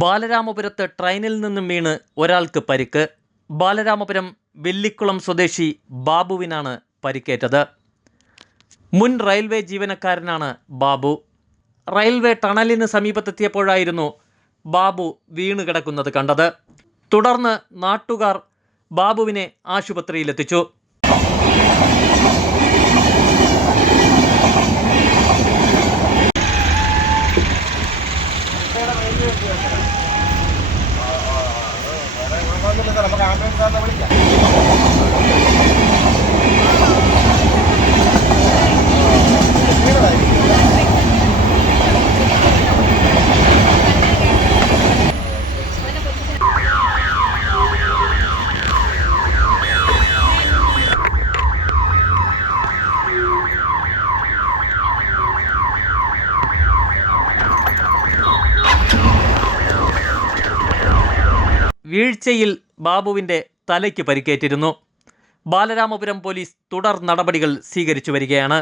ബാലരാമപുരത്ത് ട്രെയിനിൽ നിന്നും വീണ് ഒരാൾക്ക് പരിക്ക്. ബാലരാമപുരം വെല്ലിക്കുളം സ്വദേശി ബാബുവിനാണ് പരിക്കേറ്റത്. മുൻ റെയിൽവേ ജീവനക്കാരനാണ് ബാബു. റെയിൽവേ ടണലിന് സമീപത്തെത്തിയപ്പോഴായിരുന്നു ബാബു വീണ് കിടക്കുന്നത് കണ്ടത്. തുടർന്ന് നാട്ടുകാർ ബാബുവിനെ ആശുപത്രിയിലെത്തിച്ചു. വീഴ്ചയിൽ ബാബുവിൻ്റെ തലയ്ക്ക് പരിക്കേറ്റിരുന്നു. ബാലരാമപുരം പോലീസ് തുടർ നടപടികൾ സ്വീകരിച്ചു വരികയാണ്.